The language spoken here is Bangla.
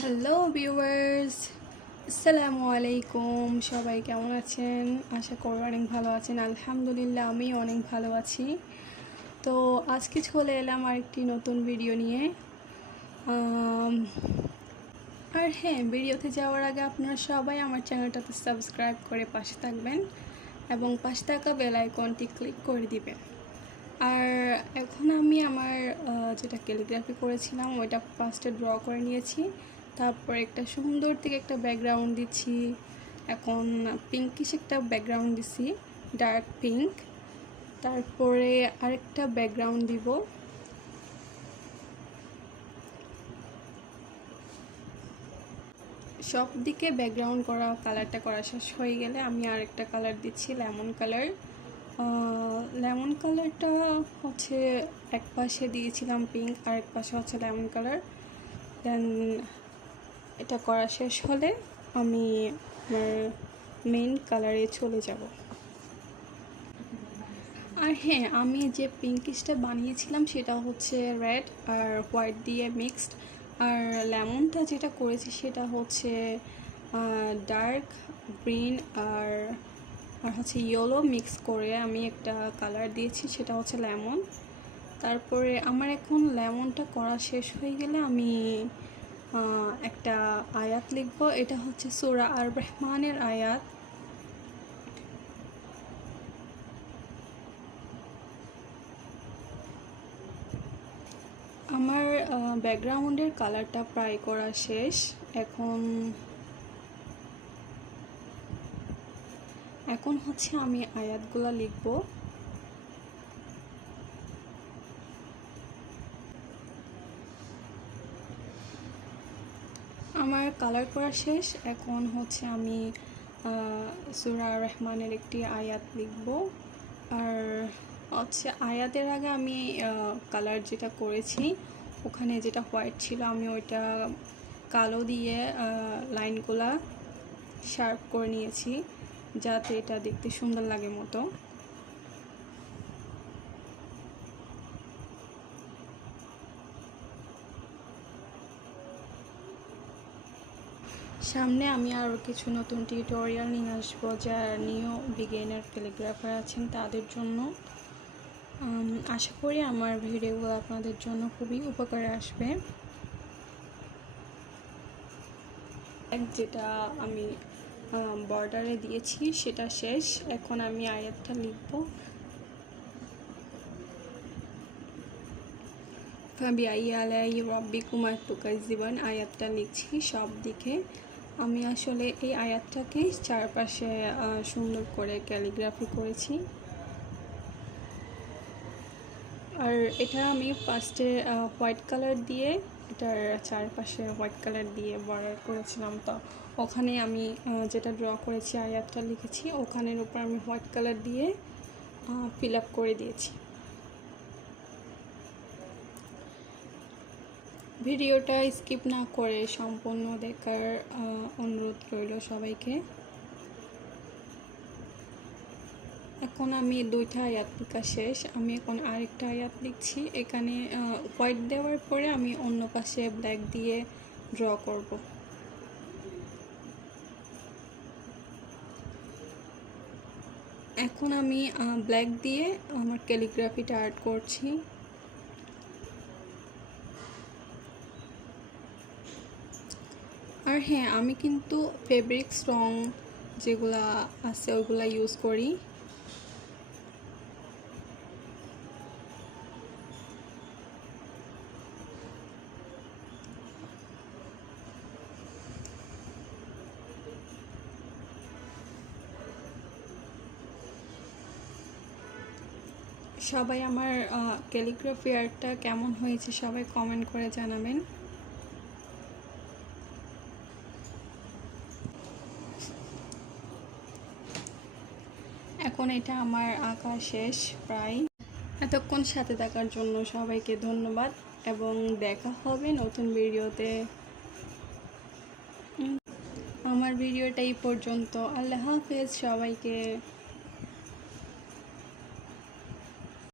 হ্যালো ভিউয়ার্স, আসসালামু আলাইকুম। সবাই কেমন আছেন? আশা করি অনেক ভালো আছেন। আলহামদুলিল্লাহ আমি অনেক ভালো আছি। তো আজকে চলে এলাম আরেকটি নতুন ভিডিও নিয়ে। আর হ্যাঁ, ভিডিওতে যাওয়ার আগে আপনারা সবাই আমার চ্যানেলটাতে সাবস্ক্রাইব করে পাশে থাকবেন এবং পাশে থাকা বেল আইকনটি ক্লিক করে দিবেন। আর এখন আমি আমার যেটা ক্যালিগ্রাফি করেছিলাম ওইটা ফার্স্টে ড্র করে নিয়েছি। তারপর একটা সুন্দর থেকে একটা ব্যাকগ্রাউন্ড দিচ্ছি। এখন পিঙ্কিশ একটা ব্যাকগ্রাউন্ড দিছি, ডার্ক পিঙ্ক। তারপরে আরেকটা ব্যাকগ্রাউন্ড দিব। সব দিকে ব্যাকগ্রাউন্ড করা, কালারটা করা শেষ হয়ে গেলে আমি আরেকটা কালার দিচ্ছি, লেমন কালার। লেমন কালারটা হচ্ছে এক পাশে দিয়েছিলাম পিঙ্ক, আর এক পাশে হচ্ছে লেমন কালার। দেন এটা করা শেষ হলে আমি আমার মেইন কালারে চলে যাব। আর হ্যাঁ, আমি যে পিঙ্কিশটা বানিয়েছিলাম সেটা হচ্ছে রেড আর হোয়াইট দিয়ে মিক্সড। আর লেমনটা যেটা করেছি সেটা হচ্ছে ডার্ক গ্রিন আর হচ্ছে ইয়েলো মিক্স করে আমি একটা কালার দিয়েছি, সেটা হচ্ছে লেমন। তারপরে আমার এখন লেমনটা করা শেষ হয়ে গেলে আমি একটা আয়াত লিখব। এটা হচ্ছে সূরা আর রহমানের আয়াত। আমার ব্যাকগ্রাউন্ডের কালারটা প্রায় করা শেষ। এখন হচ্ছে আমি আয়াতগুলো লিখব। আমার কালার করা শেষ। এখন হচ্ছে আমি সূরা আর রহমানের একটি আয়াত লিখব। আর হচ্ছে আয়াতের আগে আমি কালার যেটা করেছি ওখানে যেটা হোয়াইট ছিল আমি ওইটা কালো দিয়ে লাইনগুলা শার্প করে নিয়েছি যাতে এটা দেখতে সুন্দর লাগে মতো। সামনে আমি আরও কিছু নতুন টিউটোরিয়াল নিয়ে আসবো যারা নিউ বিগিনার ক্যালিগ্রাফার আছেন তাদের জন্য। আশা করি আমার ভিডিওগুলো আপনাদের জন্য খুবই উপকারে আসবে। যেটা আমি বর্ডারে দিয়েছি সেটা শেষ। এখন আমি আয়াতটা লিখব। ফাবিআইয়ি আলাই রাব্বিকুমা তুকাজ্জিবান আয়াতটা লিখছি সব দিকে। আমি আসলে এই আয়াতটাকে চারপাশে সুন্দর করে ক্যালিগ্রাফি করেছি। আর এটা আমি ফার্স্টে হোয়াইট কালার দিয়ে এটার চারপাশে হোয়াইট কালার দিয়ে বর্ডার করেছিলাম। তো ওখানে আমি যেটা ড্র করেছি আয়াতটা লিখেছি ওখানের উপর আমি হোয়াইট কালার দিয়ে ফিল আপ করে দিয়েছি। ভিডিওটা স্কিপ না করে সম্পূর্ণ দেখার অনুরোধ রইল সবাইকে। এখন আমি দুইটা আয়াত লেখা শেষ। আমি এখন আরেকটা আয়াত লিখছি। এখানে হোয়াইট দেওয়ার পরে আমি অন্য পাশে ব্ল্যাক দিয়ে ড্র করব। এখন আমি ব্ল্যাক দিয়ে আমার ক্যালিগ্রাফিটা আর্ট করছি। আর হ্যাঁ, আমি কিন্তু ফেব্রিক্স রং যেগুলা আছে ওইগুলা ইউজ করি। সবাই আমার ক্যালিগ্রাফি আর্টটা কেমন হয়েছে সবাই কমেন্ট করে জানাবেন। এখন এটা আমার আঁকা শেষ প্রায়। এতক্ষণ সাথে থাকার জন্য সবাইকে ধন্যবাদ এবং দেখা হবে নতুন ভিডিওতে। আমার ভিডিওটা এই পর্যন্ত। আল্লাহ হাফেজ সবাইকে।